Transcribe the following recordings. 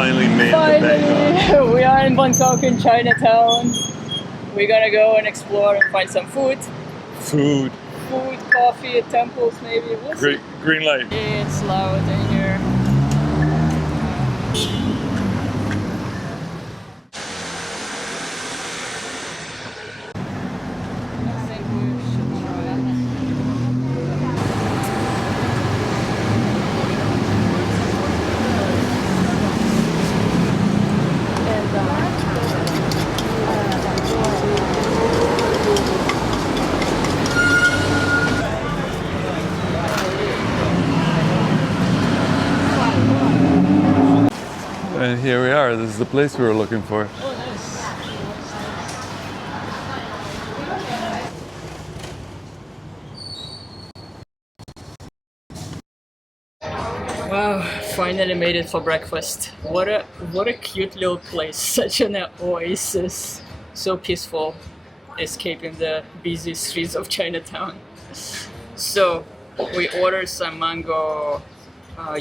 finally made it to Bangkok. Finally, we are in Bangkok in Chinatown. We're gonna go and explore and find some food. Food. Food, coffee, temples maybe. We'll see. Green light. It's loud in here. And here we are. This is the place we were looking for. Oh, nice. Wow, finally made it for breakfast. What a cute little place. Such an oasis. So peaceful, escaping the busy streets of Chinatown. So we ordered some mango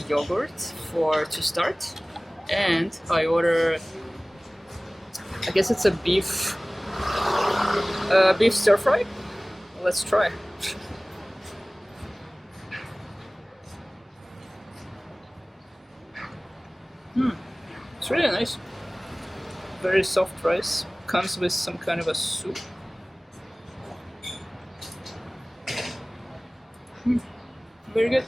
yogurt to start. And I ordered, I guess it's a beef stir fry. Let's try. It's really nice. Very soft rice. Comes with some kind of a soup. Very good.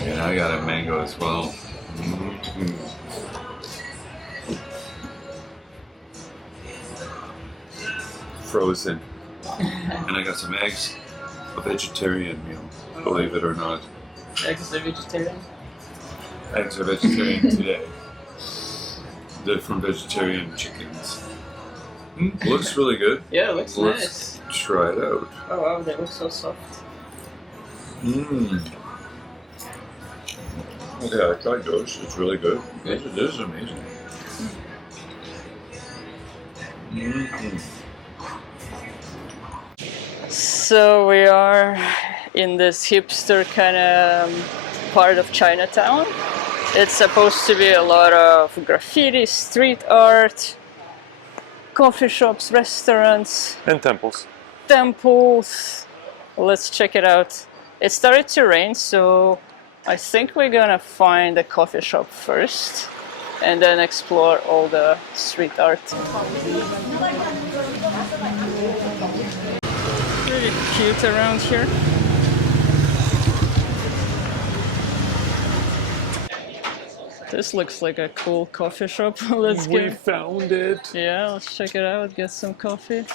And I got a mango as well. Frozen. And I got some eggs. A vegetarian meal, believe it or not. Eggs are vegetarian? Eggs are vegetarian today. They're from vegetarian chickens. Looks really good. Yeah, it looks Let's nice. try it out. Oh wow, they look so soft. Okay, I tried those. It's really good. This is amazing. So we are in this hipster kind of part of Chinatown. It's supposed to be a lot of graffiti, street art, coffee shops, restaurants, And temples. temples. Let's check it out. It started to rain, so I think we're gonna find a coffee shop first and then explore all the street art. Really cute around here. This looks like a cool coffee shop. Let's We go. found it. Yeah, let's check it out, get some coffee.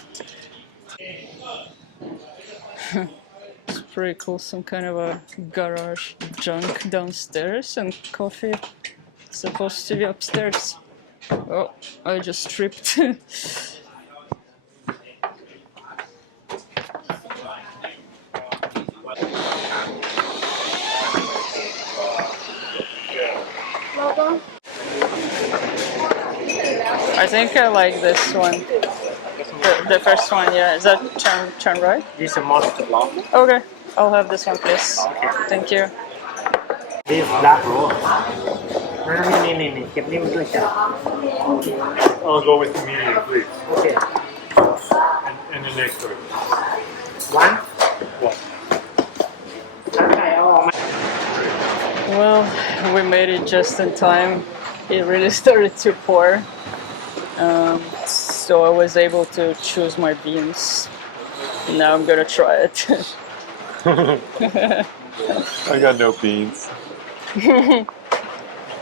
It's pretty cool, some kind of a garage junk downstairs and coffee supposed to be upstairs. Oh, I just tripped. I think I like this one. The first one, yeah. Is that Chan right? This is most long. Okay, I'll have this one, please. Okay. Thank you. This black roll. Get me with that. I'll go with the medium, please. Okay. And the next one. One. Well, we made it just in time. It really started to pour. So I was able to choose my beans. Now I'm gonna try it. I got no beans.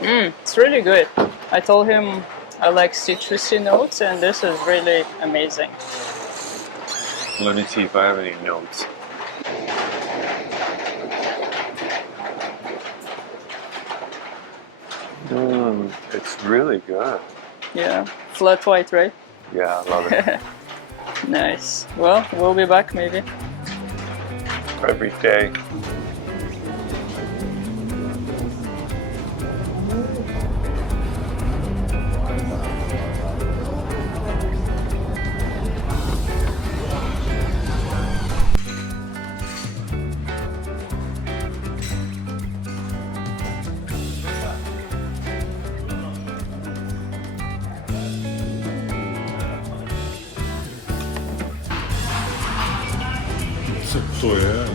It's really good. I told him I like citrusy notes and this is really amazing. Let me see if I have any notes. It's really good. Yeah, flat white, right? Yeah, I love it. Nice. Well, we'll be back maybe. Every day. yeah.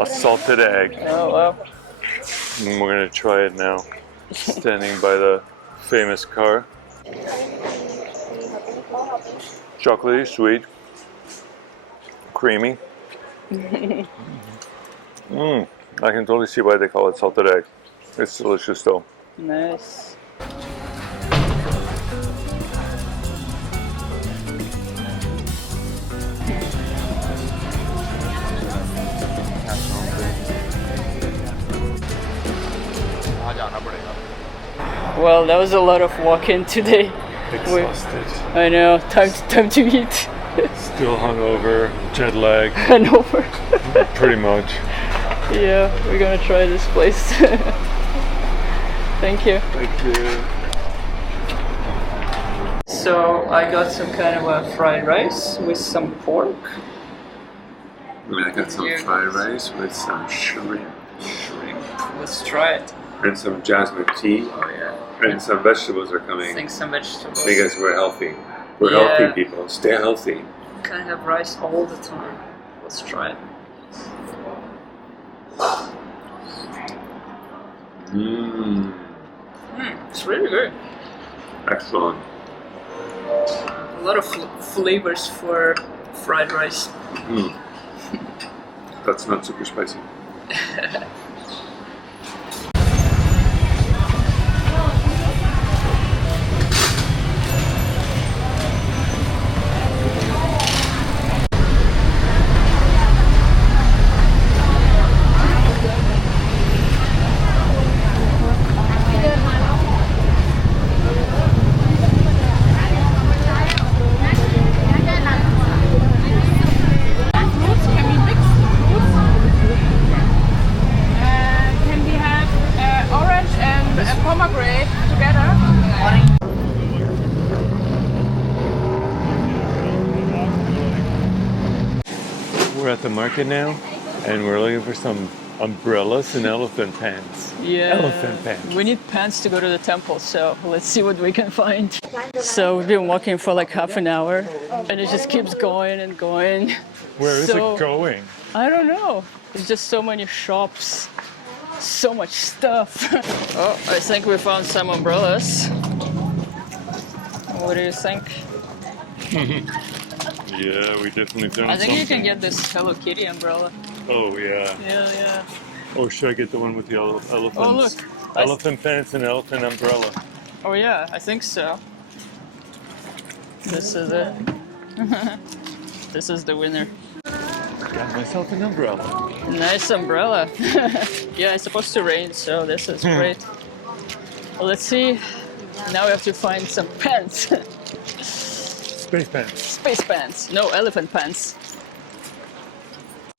A salted egg. Oh wow. And we're gonna try it now. Standing by the famous car. Chocolatey, sweet, creamy. I can totally see why they call it salted egg. It's delicious though. Nice. Well, that was a lot of walking today. Exhausted. I know. Time to eat. Still hungover, jet lag. Hangover. Pretty much. Yeah, we're gonna try this place. Thank you. Thank you. So I got some kind of a fried rice with some pork. I got some fried rice with some shrimp. Let's try it. And some jasmine tea. Oh yeah. And some vegetables are I coming. think some vegetables. Because we're healthy. We're Yeah. healthy people. Stay healthy. Can't have rice all the time. Let's try it. It's really good. Excellent. A lot of flavors for fried rice. That's not super spicy. We're at the market now, and we're looking for some umbrellas and elephant pants. Yeah. Elephant pants. We need pants to go to the temple, so let's see what we can find. So we've been walking for like half an hour, and it just keeps going and going. Where is So- it going? I don't know. There's just so many shops, so much stuff. Oh, I think we found some umbrellas. What do you think? Yeah, we definitely found I think you can something. get this Hello Kitty umbrella. Oh, yeah. Yeah. Oh, should I get the one with the elephants? Oh, look. Elephant pants and elephant umbrella. Oh yeah, I think so. This is it. This is the winner. Got myself an umbrella. Nice umbrella. Yeah, it's supposed to rain, so this is great. Well, let's see. Now we have to find some pants. Space pants. Space pants. No, elephant pants.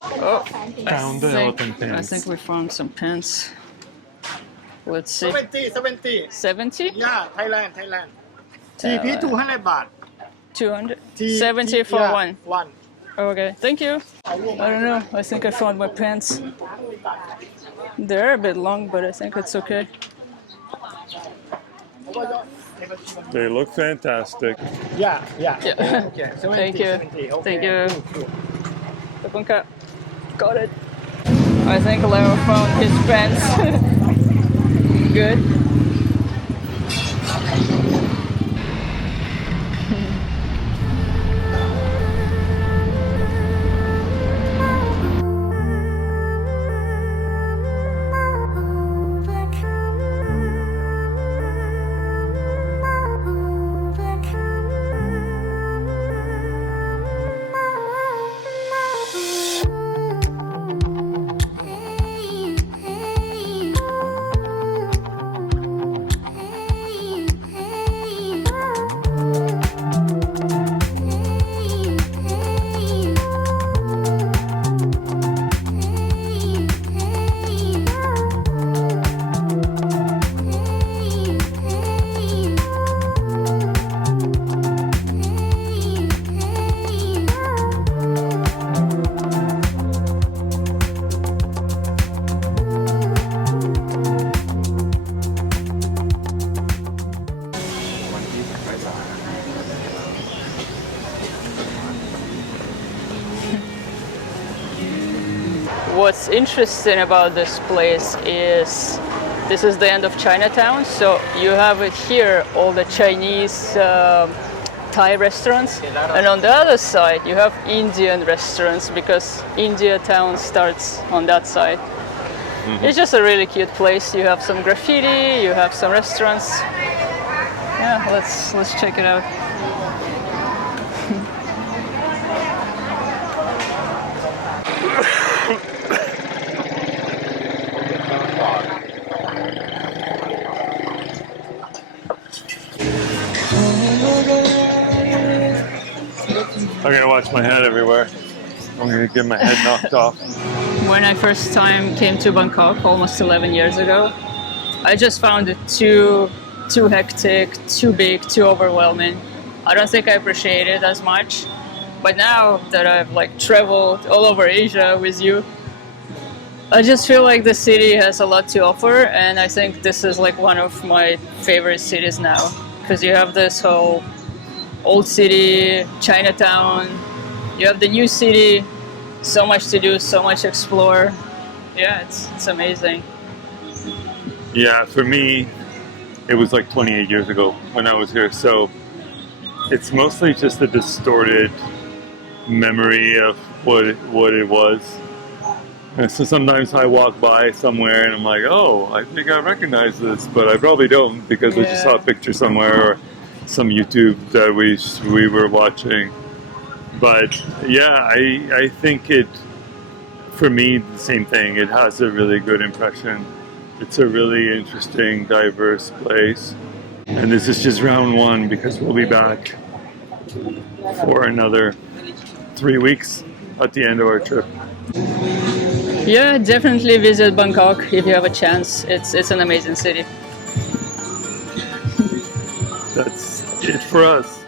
Oh, Found the elephant I pants. think we found some pants. Let's see. 70 70? yeah Thailand TP 200 baht 200? T- 70 for yeah, one. one Okay, thank you. I don't know. I think I found my pants. They're a bit long, but I think it's okay. They look fantastic. yeah Yeah. okay Thank you. 70 okay. Thank you. Got it. I think Leo found his pants. Good. What's interesting about this place is this is the end of Chinatown, so you have it here, all the Chinese Thai restaurants, and on the other side you have Indian restaurants because India town starts on that side. It's just a really cute place. You have some graffiti, you have some restaurants. Yeah, let's check it out. I'm gonna watch my head everywhere. I'm gonna get my head knocked off. When I first time came to Bangkok almost 11 years ago, I just found it too hectic, too big, too overwhelming. I don't think I appreciate it as much. But now that I've like traveled all over Asia with you, I just feel like the city has a lot to offer, and I think this is like one of my favorite cities now because you have this whole old city, Chinatown, you have the new city, so much to do, so much to explore. Yeah, it's amazing. Yeah, for me, it was like 28 years ago when I was here, so it's mostly just a distorted memory of what it was. And so sometimes I walk by somewhere and I'm like, oh, I think I recognize this, but I probably don't because I just saw a picture somewhere or some YouTube that we were watching. But yeah, I think it, for me, the same thing. It has a really good impression. It's a really interesting, diverse place. And this is just round one because we'll be back for another 3 weeks at the end of our trip. Yeah, definitely visit Bangkok if you have a chance. It's an amazing city. That's it for us.